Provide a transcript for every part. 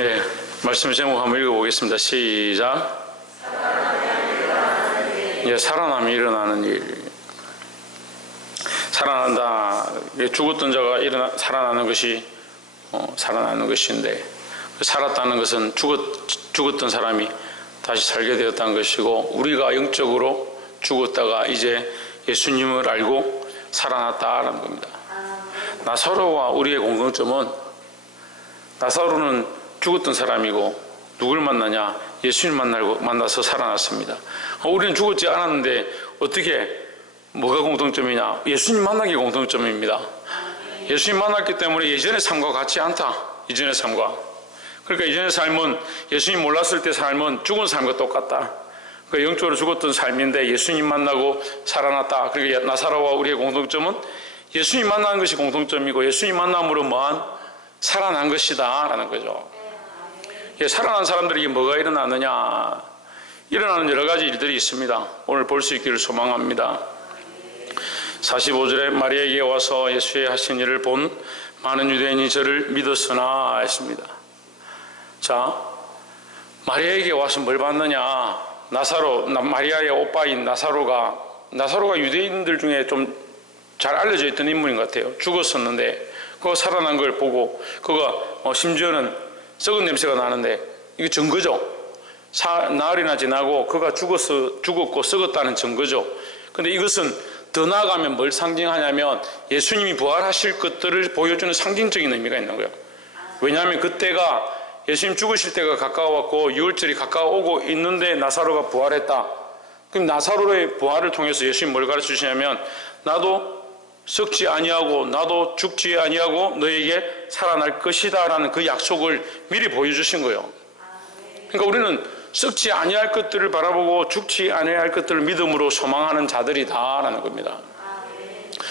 예, 말씀 제목 한번 읽어보겠습니다. 시작. 예, 살아남이 일어나는 일. 살아난다. 죽었던 자가 살아나는 것이 살아나는 것인데, 살았다는 것은 죽었던 사람이 다시 살게 되었다는 것이고, 우리가 영적으로 죽었다가 이제 예수님을 알고 살아났다라는 겁니다. 나사로와 우리의 공통점은, 나사로는 죽었던 사람이고 누굴 만나냐? 예수님 만나서 살아났습니다. 우리는 죽었지 않았는데 어떻게 뭐가 공통점이냐? 예수님 만난 게 공통점입니다. 예수님 만났기 때문에 예전의 삶과 같지 않다. 이전의 삶과. 그러니까 이전의 삶은 예수님 몰랐을 때 삶은 죽은 삶과 똑같다. 그러니까 영적으로 죽었던 삶인데 예수님 만나고 살아났다. 그러니까 나사로와 우리의 공통점은 예수님 만난 것이 공통점이고, 예수님 만남으로 뭐한 살아난 것이다 라는 거죠. 살아난 사람들에게 뭐가 일어나느냐? 일어나는 여러 가지 일들이 있습니다. 오늘 볼 수 있기를 소망합니다. 45절에 마리아에게 와서 예수의 하신 일을 본 많은 유대인이 저를 믿었으나 했습니다. 자, 마리아에게 와서 뭘 봤느냐? 마리아의 오빠인 나사로가 유대인들 중에 좀 잘 알려져 있던 인물인 것 같아요. 죽었었는데 그거 살아난 걸 보고, 그거 심지어는 썩은 냄새가 나는데 이게 증거죠. 나흘이나 지나고 그가 죽었고 썩었다는 증거죠. 근데 이것은 더 나아가면 뭘 상징하냐면 예수님이 부활하실 것들을 보여주는 상징적인 의미가 있는 거예요. 왜냐하면 그때가 예수님 죽으실 때가 가까워왔고 유월절이 가까워오고 있는데 나사로가 부활했다. 그럼 나사로의 부활을 통해서 예수님이 뭘 가르쳐 주시냐면, 나도 썩지 아니하고 나도 죽지 아니하고 너에게 살아날 것이다 라는 그 약속을 미리 보여주신 거예요. 그러니까 우리는 썩지 아니할 것들을 바라보고 죽지 아니할 것들을 믿음으로 소망하는 자들이다 라는 겁니다.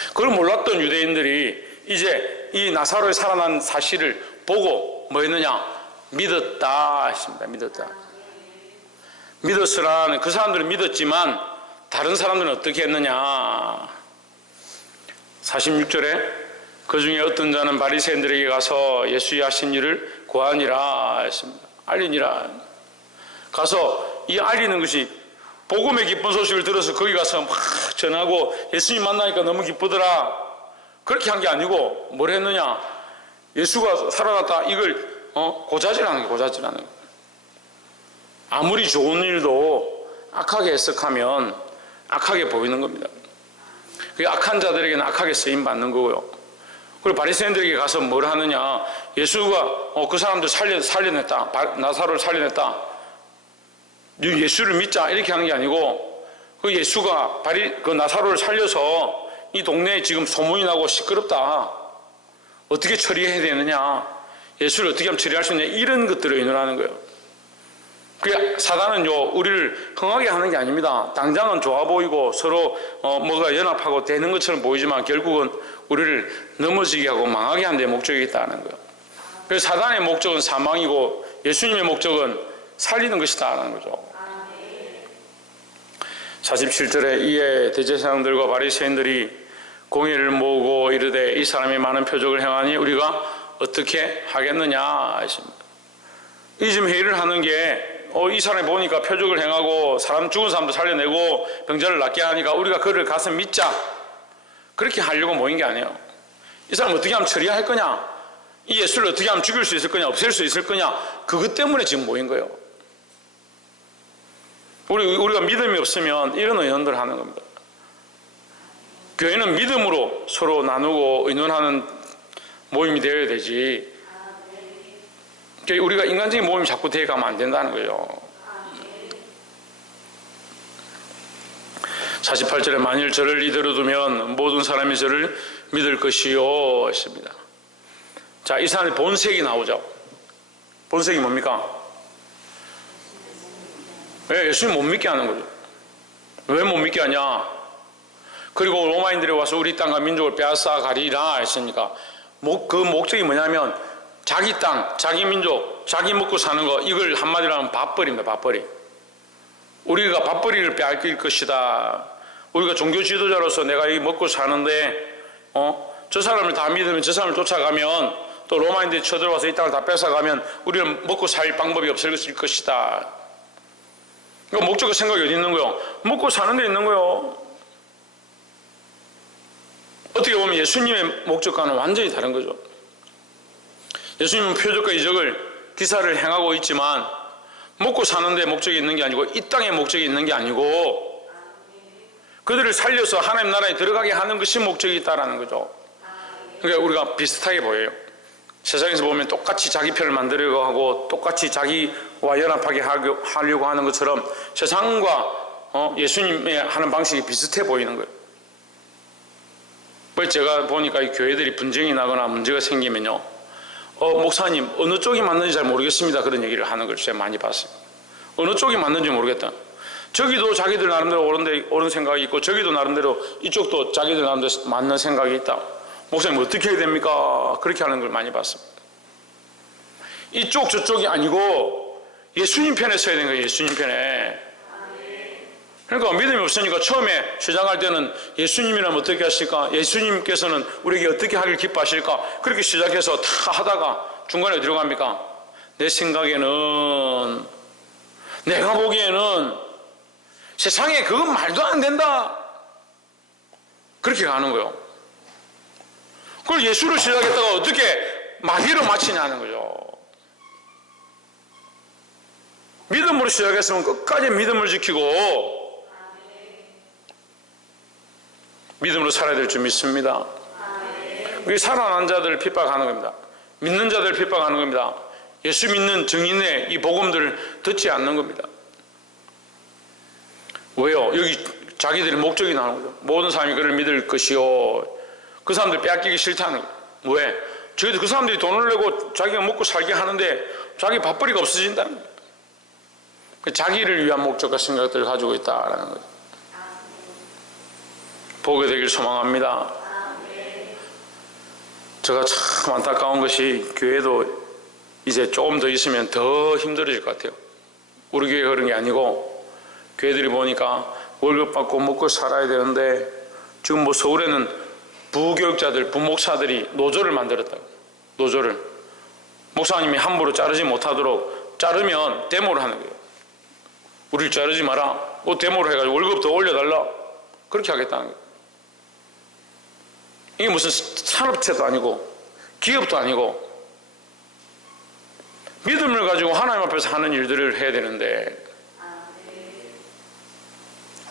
그걸 몰랐던 유대인들이 이제 이 나사로의 살아난 사실을 보고 뭐 했느냐? 믿었다 했습니다. 믿었으라는, 그 사람들은 믿었지만 다른 사람들은 어떻게 했느냐? 46절에 그 중에 어떤 자는 바리새인들에게 가서 예수의 하신 일을 고하니라 했습니다. 알리니라. 가서 이 알리는 것이, 복음의 기쁜 소식을 들어서 거기 가서 막 전하고 예수님 만나니까 너무 기쁘더라, 그렇게 한 게 아니고 뭘 했느냐? 예수가 살아났다, 이걸 고자질하는 거예요. 아무리 좋은 일도 악하게 해석하면 악하게 보이는 겁니다. 그 악한 자들에게는 악하게 쓰임받는 거고요. 그리고 바리새인들에게 가서 뭘 하느냐? 예수가 그 사람들 살려냈다, 나사로를 살려냈다, 예수를 믿자, 이렇게 하는 게 아니고, 그 예수가 그 나사로를 살려서 이 동네에 지금 소문이 나고 시끄럽다, 어떻게 처리해야 되느냐, 예수를 어떻게 하면 처리할 수 있냐, 이런 것들을 의논하는 거예요. 그게 사단은요, 우리를 흥하게 하는 게 아닙니다. 당장은 좋아 보이고 서로 뭐가 연합하고 되는 것처럼 보이지만 결국은 우리를 넘어지게 하고 망하게 하는 데 목적이 있다는 거예요. 그래서 사단의 목적은 사망이고 예수님의 목적은 살리는 것이다 라는 거죠. 47절에 이에 대제사장들과 바리새인들이 공회를 모으고 이르되 이 사람이 많은 표적을 행하니 우리가 어떻게 하겠느냐 했습니다. 이 지금 회의를 하는 게, 이 사람이 보니까 표적을 행하고 죽은 사람도 살려내고 병자를 낫게 하니까 우리가 그를 가서 믿자, 그렇게 하려고 모인 게 아니에요. 이 사람 어떻게 하면 처리할 거냐, 이 예수를 어떻게 하면 죽일 수 있을 거냐, 없앨 수 있을 거냐, 그것 때문에 지금 모인 거예요. 우리가 믿음이 없으면 이런 의논들 하는 겁니다. 교회는 믿음으로 서로 나누고 의논하는 모임이 되어야 되지, 우리가 인간적인 모임이 자꾸 되어가면 안 된다는 거예요. 48절에 만일 저를 이대로 두면 모든 사람이 저를 믿을 것이요 했습니다. 자, 이 사람의 본색이 나오죠. 본색이 뭡니까? 왜 예수님 못 믿게 하는 거죠. 왜 못 믿게 하냐? 그리고 로마인들이 와서 우리 땅과 민족을 빼앗아 가리라 했으니까 그 목적이 뭐냐면 자기 땅, 자기 민족, 자기 먹고 사는 거, 이걸 한마디로 하면 밥벌이입니다. 밥벌이. 우리가 밥벌이를 빼앗길 것이다. 우리가 종교 지도자로서 내가 여기 먹고 사는데 저 사람을 다 믿으면 저 사람을 쫓아가면 또 또 로마인들이 쳐들어와서 이 땅을 다 뺏어가면 우리는 먹고 살 방법이 없을 것이다. 이거 목적과 생각이 어디 있는 거요? 먹고 사는 데 있는 거요. 어떻게 보면 예수님의 목적과는 완전히 다른 거죠. 예수님은 표적과 이적을 기사를 행하고 있지만 먹고 사는 데 목적이 있는 게 아니고 이 땅에 목적이 있는 게 아니고 그들을 살려서 하나님 나라에 들어가게 하는 것이 목적이 있다는 거죠. 그러니까 우리가 비슷하게 보여요. 세상에서 보면 똑같이 자기 편을 만들려고 하고 똑같이 자기와 연합하게 하려고 하는 것처럼 세상과 예수님의 하는 방식이 비슷해 보이는 거예요. 그래서 제가 보니까 이 교회들이 분쟁이 나거나 문제가 생기면요, 목사님 어느 쪽이 맞는지 잘 모르겠습니다, 그런 얘기를 하는 걸 제가 많이 봤어요. 어느 쪽이 맞는지 모르겠다. 저기도 자기들 나름대로 옳은 생각이 있고 저기도 나름대로 이쪽도 자기들 나름대로 맞는 생각이 있다. 목사님 어떻게 해야 됩니까? 그렇게 하는 걸 많이 봤습니다. 이쪽 저쪽이 아니고 예수님 편에 서야 되는 거예요. 예수님 편에. 그러니까 믿음이 없으니까 처음에 시작할 때는 예수님이라면 어떻게 하실까? 예수님께서는 우리에게 어떻게 하길 기뻐하실까? 그렇게 시작해서 다 하다가 중간에 어디로 갑니까? 내 생각에는, 내가 보기에는 세상에 그건 말도 안 된다, 그렇게 가는 거예요. 그걸 예수로 시작했다가 어떻게 마귀로 마치냐는 거죠. 믿음으로 시작했으면 끝까지 믿음을 지키고 믿음으로 살아야 될 줄 믿습니다. 우리 살아난 자들을 핍박하는 겁니다. 믿는 자들을 핍박하는 겁니다. 예수 믿는 증인의 이 복음들을 듣지 않는 겁니다. 왜요? 여기 자기들의 목적이 나오는 거죠. 모든 사람이 그를 믿을 것이요, 그 사람들 빼앗기기 싫다는 거예요. 왜? 저희도 그 사람들이 돈을 내고 자기가 먹고 살게 하는데 자기 밥벌이가 없어진다는 거예요. 자기를 위한 목적과 생각들을 가지고 있다는 거예요. 보게 되길 소망합니다. 제가 참 안타까운 것이 교회도 이제 조금 더 있으면 더 힘들어질 것 같아요. 우리 교회가 그런 게 아니고 교회들이 보니까 월급 받고 먹고 살아야 되는데 지금 뭐 서울에는 부교육자들, 부목사들이 노조를 만들었다고. 노조를. 목사님이 함부로 자르지 못하도록 자르면 데모를 하는 거예요. 우리를 자르지 마라. 뭐 데모를 해가지고 월급 더 올려달라. 그렇게 하겠다는 거예요. 이게 무슨 산업체도 아니고 기업도 아니고 믿음을 가지고 하나님 앞에서 하는 일들을 해야 되는데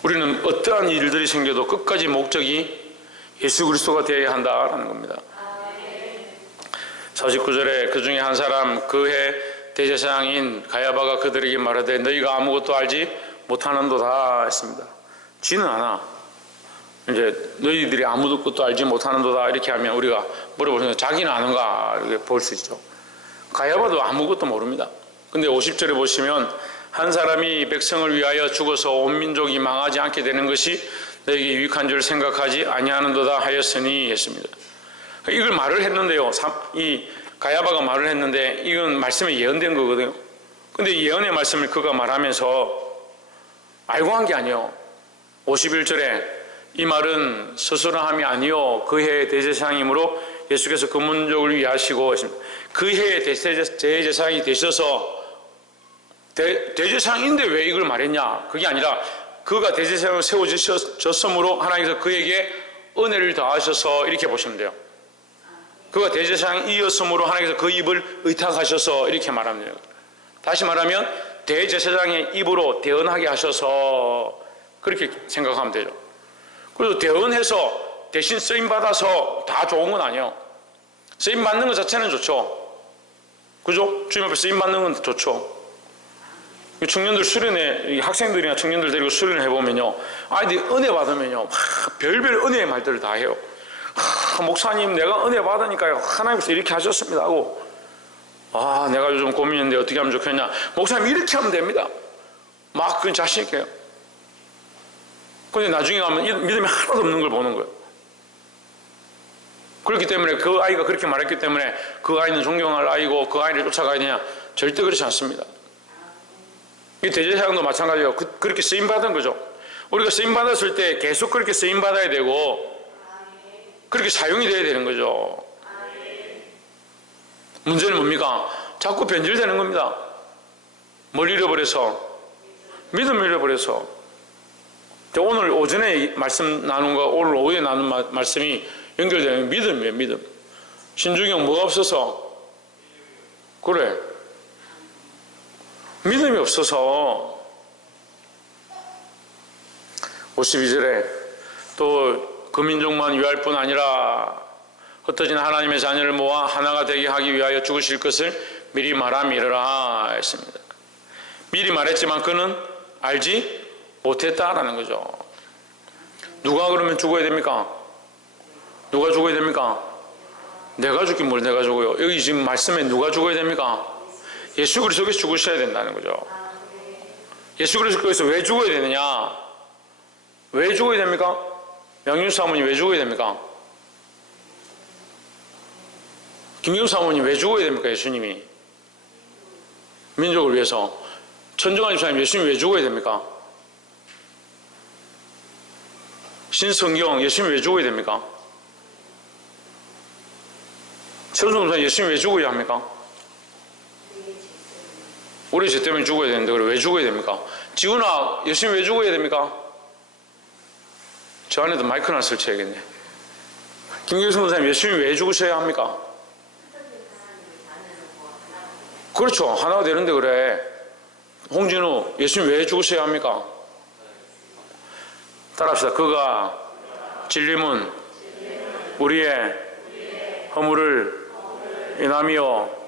우리는 어떠한 일들이 생겨도 끝까지 목적이 예수 그리스도가 되어야 한다라는 겁니다. 49절에 그 중에 한 사람 그해 대제사장인 가야바가 그들에게 말하되 너희가 아무것도 알지 못하는도다 했습니다. 지는 않아. 이제 너희들이 아무것도 알지 못하는도다 이렇게 하면 우리가 물어보면 자기는 아는가 이렇게 볼 수 있죠. 가야바도 아무것도 모릅니다. 근데 50절에 보시면 한 사람이 백성을 위하여 죽어서 온 민족이 망하지 않게 되는 것이 너에게 유익한 줄 생각하지 아니하는도다 하였으니 했습니다. 이걸 말을 했는데요, 이 가야바가 말을 했는데 이건 말씀에 예언된 거거든요. 근데 예언의 말씀을 그가 말하면서 알고 한 게 아니에요. 51절에 이 말은 스스로 함이 아니요 그 해의 대제사장이므로 예수께서 그 민족을 위하시고 그 해의 대제사장이 되셔서 대제사장인데 왜 이걸 말했냐, 그게 아니라 그가 대제사장으로 세워졌으므로 하나님께서 그에게 은혜를 더하셔서 이렇게 보시면 돼요. 그가 대제사장이었으므로 하나님께서 그 입을 의탁하셔서 이렇게 말하면 돼요. 다시 말하면 대제사장의 입으로 대언하게 하셔서 그렇게 생각하면 되죠. 그래서 대언해서 대신 쓰임받아서 다 좋은 건 아니에요. 쓰임받는 것 자체는 좋죠. 그죠? 주님 앞에 쓰임받는 건 좋죠. 청년들 수련회, 학생들이나 청년들 데리고 수련회 해보면요, 아이들이 은혜 받으면요 별별 은혜의 말들을 다 해요. 목사님 내가 은혜 받으니까요 하나님께서 이렇게 하셨습니다 하고, 내가 요즘 고민인데 어떻게 하면 좋겠냐, 목사님 이렇게 하면 됩니다 막 그건 자신 있게 해요. 근데 나중에 가면 믿음이 하나도 없는 걸 보는 거예요. 그렇기 때문에 그 아이가 그렇게 말했기 때문에 그 아이는 존경할 아이고 그 아이를 쫓아가야 되냐, 절대 그렇지 않습니다. 이 대제사장도 마찬가지예요. 그렇게 쓰임받은 거죠. 우리가 쓰임받았을 때 계속 그렇게 쓰임받아야 되고 그렇게 사용이 돼야 되는 거죠. 문제는 뭡니까? 자꾸 변질되는 겁니다. 뭘 잃어버려서? 믿음을 잃어버려서. 오늘 오전에 말씀 나눈 거, 오늘 오후에 나눈 말씀이 연결되는 믿음이에요. 믿음. 신중형 뭐가 없어서? 그래, 믿음이 없어서. 52절에 또 그 민족만 위할 뿐 아니라 흩어진 하나님의 자녀를 모아 하나가 되게 하기 위하여 죽으실 것을 미리 말함이라 했습니다. 미리 말했지만 그는 알지 못했다라는 거죠. 누가 그러면 죽어야 됩니까? 누가 죽어야 됩니까? 내가 죽긴 뭘 내가 죽어요. 여기 지금 말씀에 누가 죽어야 됩니까? 예수 그리스도께서 죽으셔야 된다는 거죠. 예수 그리스도께서 왜 죽어야 되느냐? 왜 죽어야 됩니까? 양윤수 사모님 왜 죽어야 됩니까? 김경수 사모님 왜 죽어야 됩니까? 예수님이 민족을 위해서. 천정환 집사님 예수님이 왜 죽어야 됩니까? 신성경 예수님이 왜 죽어야 됩니까? 최우성 집사님 예수님이 왜 죽어야 합니까? 우리 죄 때문에 죽어야 되는데 왜 죽어야 됩니까? 지훈아 예수님이 왜 죽어야 됩니까? 저 안에도 마이크 하나 설치해야겠네. 김경수 목사님 예수님이 왜 죽으셔야 합니까? 그렇죠. 하나가 되는데 그래. 홍진우 예수님 왜 죽으셔야 합니까? 따라합시다. 그가 진리문 우리의 허물을 인함이요.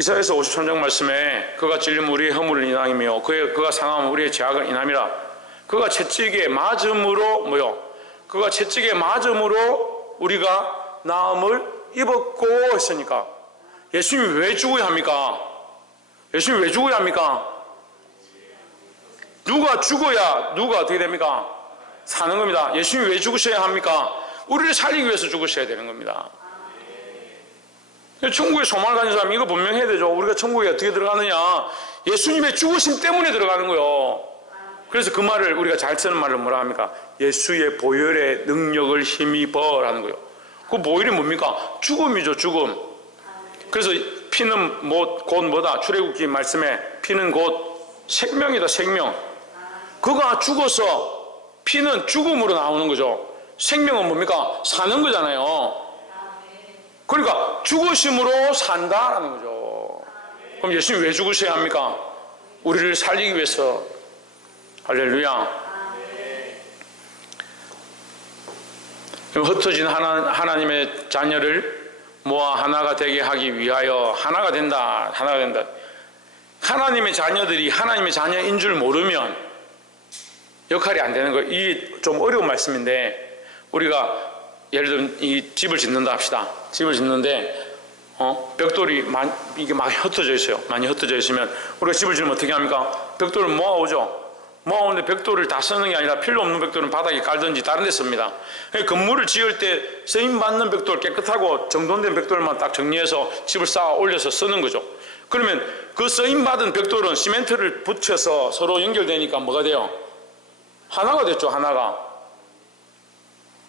이사야서 53장 말씀에 그가 진리문 우리의 허물을 인함이며 그가 상함은 우리의 죄악을 인함이라. 그가 채찍에 맞음으로 뭐요? 그가 채찍에 맞음으로 우리가 나음을 입었고 했으니까 예수님이 왜 죽어야 합니까? 예수님이 왜 죽어야 합니까? 누가 죽어야 누가 어떻게 됩니까? 사는 겁니다. 예수님이 왜 죽으셔야 합니까? 우리를 살리기 위해서 죽으셔야 되는 겁니다. 천국에 소망을 가진 사람 이거 분명해야 되죠. 우리가 천국에 어떻게 들어가느냐? 예수님의 죽으심 때문에 들어가는 거예요. 그래서 그 말을 우리가 잘 쓰는 말로 뭐라 합니까? 예수의 보혈의 능력을 힘입어라는 거예요. 그 보혈이 뭡니까? 죽음이죠. 죽음. 그래서 피는 곧 뭐다? 출애굽기 말씀에 피는 곧 생명이다. 생명. 그가 죽어서 피는 죽음으로 나오는 거죠. 생명은 뭡니까? 사는 거잖아요. 그러니까 죽으심으로 산다라는 거죠. 그럼 예수님이 왜 죽으셔야 합니까? 우리를 살리기 위해서. 할렐루야. 흩어진 하나님의 자녀를 모아 하나가 되게 하기 위하여 하나가 된다. 하나가 된다. 하나님의 자녀들이 하나님의 자녀인 줄 모르면 역할이 안 되는 거예요. 이게 좀 어려운 말씀인데 우리가 예를 들면 이 집을 짓는다 합시다. 집을 짓는데 벽돌이 이게 막 흩어져 있어요. 많이 흩어져 있으면 우리가 집을 지으면 어떻게 합니까? 벽돌을 모아오죠. 모아오는데 벽돌을 다 쓰는 게 아니라 필요 없는 벽돌은 바닥에 깔든지 다른 데 씁니다. 건물을 지을 때 쓰임받는 벽돌, 깨끗하고 정돈된 벽돌만 딱 정리해서 집을 쌓아 올려서 쓰는 거죠. 그러면 그 쓰임받은 벽돌은 시멘트를 붙여서 서로 연결되니까 뭐가 돼요? 하나가 됐죠. 하나가.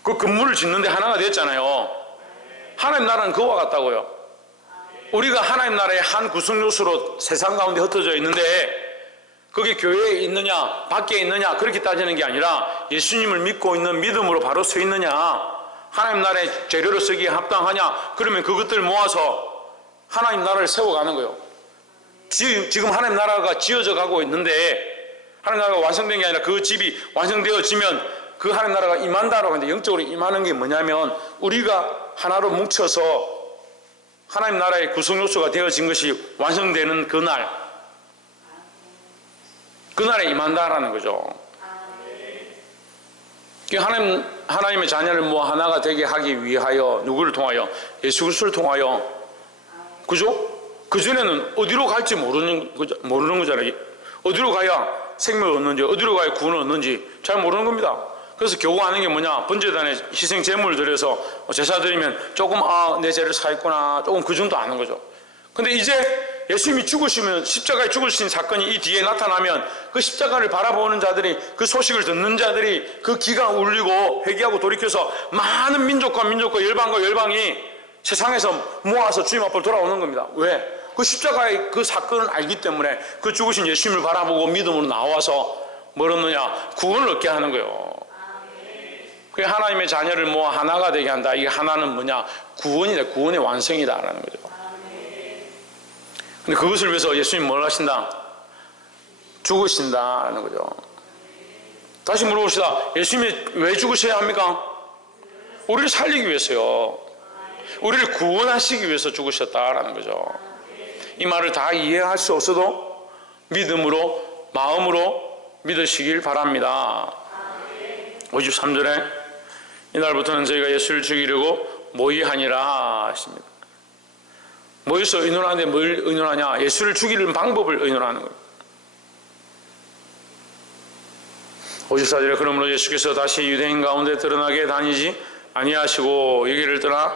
그 건물을 짓는데 하나가 됐잖아요. 하나님 나라는 그와 같다고요. 우리가 하나님 나라의 한 구성 요소로 세상 가운데 흩어져 있는데 그게 교회에 있느냐 밖에 있느냐 그렇게 따지는 게 아니라 예수님을 믿고 있는 믿음으로 바로 서 있느냐, 하나님 나라의 재료로 쓰기에 합당하냐, 그러면 그것들 모아서 하나님 나라를 세워가는 거예요. 지금 하나님 나라가 지어져 가고 있는데 하나님 나라가 완성된 게 아니라 그 집이 완성되어지면 그 하나님 나라가 임한다라고 하는데, 영적으로 임하는 게 뭐냐면 우리가 하나로 뭉쳐서 하나님 나라의 구성 요소가 되어진 것이 완성되는 그날에 임한다라는 거죠. 하나님의 자녀를 모아 하나가 되게 하기 위하여 누구를 통하여? 예수 그리스도를 통하여. 그죠? 그전에는 어디로 갈지 모르는 거잖아요. 어디로 가야 생명을 얻는지, 어디로 가야 구원을 얻는지 잘 모르는 겁니다. 그래서 겨우 아는 게 뭐냐? 번제단에 희생 제물을 드려서 제사 드리면 조금 내 죄를 사했구나, 조금 그 정도 아는 거죠. 근데 이제 예수님이 죽으시면, 십자가에 죽으신 사건이 이 뒤에 나타나면 그 십자가를 바라보는 자들이, 그 소식을 듣는 자들이 그 기가 울리고 회개하고 돌이켜서 많은 민족과 열방과 열방이 세상에서 모아서 주님 앞으로 돌아오는 겁니다. 왜? 그 십자가의 그 사건을 알기 때문에 그 죽으신 예수님을 바라보고 믿음으로 나와서 뭘 얻느냐? 구원을 얻게 하는 거예요. 그게 하나님의 자녀를 모아 하나가 되게 한다. 이게 하나는 뭐냐? 구원이다. 구원의 완성이다라는 거죠. 근데 그것을 위해서 예수님 뭘 하신다? 죽으신다라는 거죠. 다시 물어봅시다. 예수님이 왜 죽으셔야 합니까? 우리를 살리기 위해서요. 우리를 구원하시기 위해서 죽으셨다라는 거죠. 이 말을 다 이해할 수 없어도 믿음으로, 마음으로 믿으시길 바랍니다. 53절에 이날부터는 저희가 예수를 죽이려고 모의하니라 하십니다. 모여서 의논하는데 뭘 의논하냐? 예수를 죽이는 방법을 의논하는 거예요. 54절에 그러므로 예수께서 다시 유대인 가운데 드러나게 다니지 아니하시고 여기를 떠나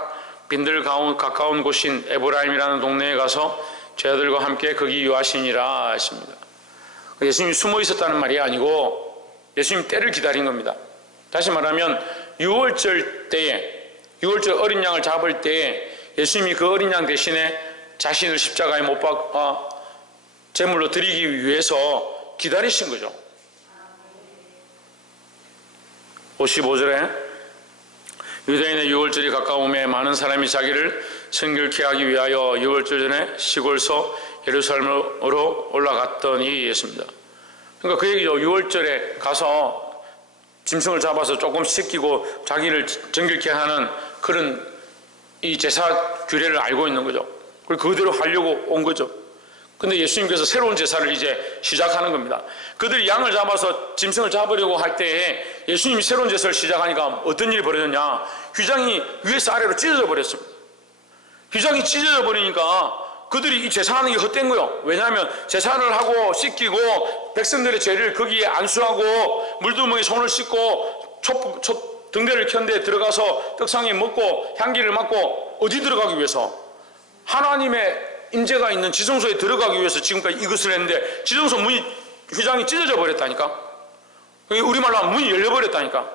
빈들 가까운 곳인 에브라임이라는 동네에 가서 제자들과 함께 거기 유하시니라 하십니다. 예수님이 숨어 있었다는 말이 아니고 예수님 때를 기다린 겁니다. 다시 말하면 6월절 때에 6월절 어린 양을 잡을 때에 예수님이 그 어린 양 대신에 자신을 십자가에 못 박아 제물로 드리기 위해서 기다리신 거죠. 55절에 유대인의 6월절이 가까움에 많은 사람이 자기를 성결케 하기 위하여 6월절 전에 시골서 예루살렘으로 올라갔더니 했습니다. 그러니까 그 얘기죠. 6월절에 가서 짐승을 잡아서 조금 씻기고 자기를 정결케 하는 그런 이 제사 규례를 알고 있는 거죠. 그리고 그대로 하려고 온 거죠. 근데 예수님께서 새로운 제사를 이제 시작하는 겁니다. 그들이 양을 잡아서 짐승을 잡으려고 할 때에 예수님이 새로운 제사를 시작하니까 어떤 일이 벌어졌냐? 휘장이 위에서 아래로 찢어져 버렸습니다. 휘장이 찢어져 버리니까 그들이 이 제사하는 게 헛된 거예요. 왜냐하면 제사를 하고 씻기고 백성들의 죄를 거기에 안수하고 물두멍에 손을 씻고 등대를 켠 데 들어가서 떡상에 먹고 향기를 맡고 어디 들어가기 위해서? 하나님의 임재가 있는 지성소에 들어가기 위해서 지금까지 이것을 했는데 지성소 문이 휘장이 찢어져 버렸다니까. 우리말로 하면 문이 열려버렸다니까.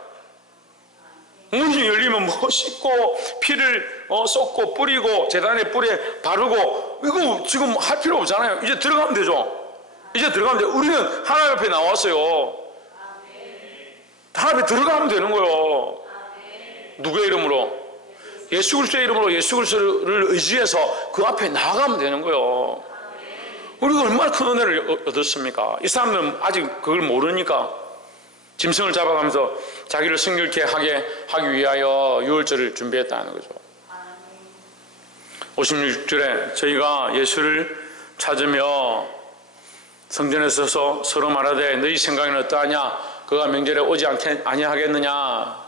문이 열리면 뭐 씻고 피를 쏟고 뿌리고 제단에 뿔에 바르고 이거 지금 할 필요 없잖아요. 이제 들어가면 되죠. 이제 들어가면 돼. 우리는 하나님 앞에 나왔어요. 하나님 앞에 들어가면 되는 거예요. 누구의 이름으로? 예수 그리스도의 이름으로 예수 그리스도를 의지해서 그 앞에 나아가면 되는 거예요. 우리가 얼마나 큰 은혜를 얻었습니까? 이 사람들은 아직 그걸 모르니까 짐승을 잡아가면서 자기를 성결케 하기 위하여 유월절을 준비했다는 거죠. 56절에 저희가 예수를 찾으며 성전에 서서 서로 말하되 너희 생각에는 어떠하냐? 그가 명절에 오지 아니하겠느냐?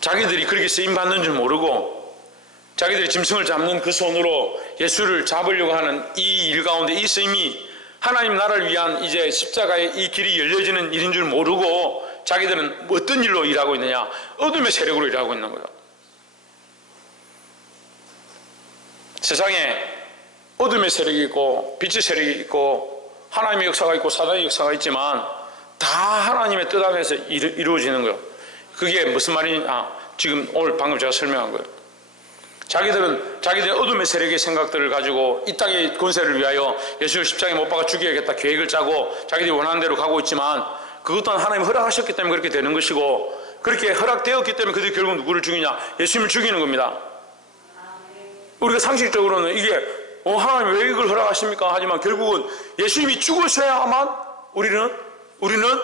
자기들이 그렇게 쓰임받는 줄 모르고 자기들이 짐승을 잡는 그 손으로 예수를 잡으려고 하는 이 일 가운데 이 쓰임이 하나님 나라를 위한 이제 십자가의 이 길이 열려지는 일인 줄 모르고 자기들은 어떤 일로 일하고 있느냐? 어둠의 세력으로 일하고 있는 거예요. 세상에 어둠의 세력이 있고 빛의 세력이 있고 하나님의 역사가 있고 사단의 역사가 있지만 다 하나님의 뜻 안에서 이루어지는 거예요. 그게 무슨 말이냐? 지금 오늘 방금 제가 설명한 거예요. 자기들은 자기들의 어둠의 세력의 생각들을 가지고 이 땅의 권세를 위하여 예수를 십자가에 못 박아 죽여야겠다 계획을 짜고 자기들이 원하는 대로 가고 있지만 그것 또한 하나님이 허락하셨기 때문에 그렇게 되는 것이고 그렇게 허락되었기 때문에 그들이 결국 누구를 죽이냐? 예수님을 죽이는 겁니다. 우리가 상식적으로는 이게 하나님 왜 이걸 허락하십니까? 하지만 결국은 예수님이 죽으셔야만 우리는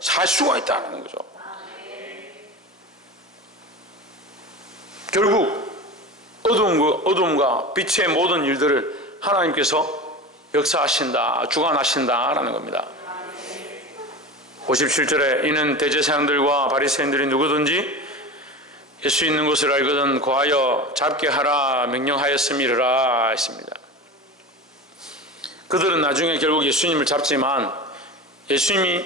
살 수가 있다는 거죠. 결국 어둠과 빛의 모든 일들을 하나님께서 역사하신다, 주관하신다라는 겁니다. 57절에 이는 대제사장들과 바리새인들이 누구든지 예수 있는 곳을 알거든 고하여 잡게 하라 명령하였음이라 했습니다. 그들은 나중에 결국 예수님을 잡지만 예수님이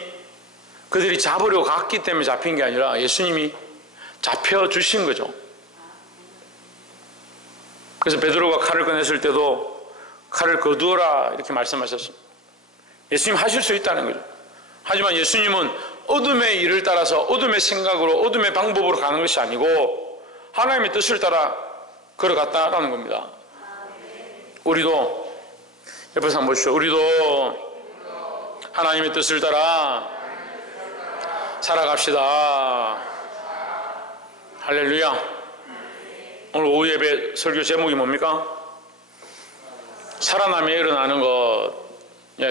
그들이 잡으려고 갔기 때문에 잡힌 게 아니라 예수님이 잡혀주신 거죠. 그래서 베드로가 칼을 꺼냈을 때도 칼을 거두어라 이렇게 말씀하셨습니다. 예수님 하실 수 있다는 거죠. 하지만 예수님은 어둠의 일을 따라서 어둠의 생각으로 어둠의 방법으로 가는 것이 아니고 하나님의 뜻을 따라 걸어갔다라는 겁니다. 우리도 옆에서 한번 보십시오. 우리도 하나님의 뜻을 따라 살아갑시다. 할렐루야. 오늘 오후 예배 설교 제목이 뭡니까? 살아남이 일어나는 것.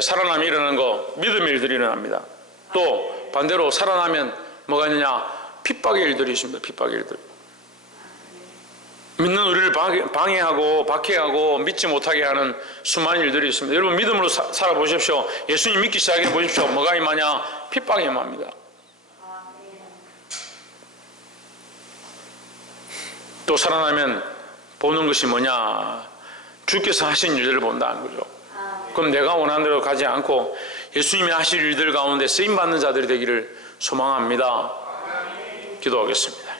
살아남이 일어나는 것, 믿음의 일들이 일어납니다. 또 반대로 살아나면 뭐가 있느냐? 핍박의 일들이 있습니다. 핍박의 일들. 믿는 우리를 방해하고 박해하고 믿지 못하게 하는 수많은 일들이 있습니다. 여러분 믿음으로 살아보십시오. 예수님 믿기 시작해 보십시오. 뭐가 임하냐? 핍박이 임합니다. 또 살아나면 보는 것이 뭐냐? 주께서 하신 일들을 본다는 거죠. 그럼 내가 원하는 대로 가지 않고 예수님이 하실 일들 가운데 쓰임받는 자들이 되기를 소망합니다. 기도하겠습니다.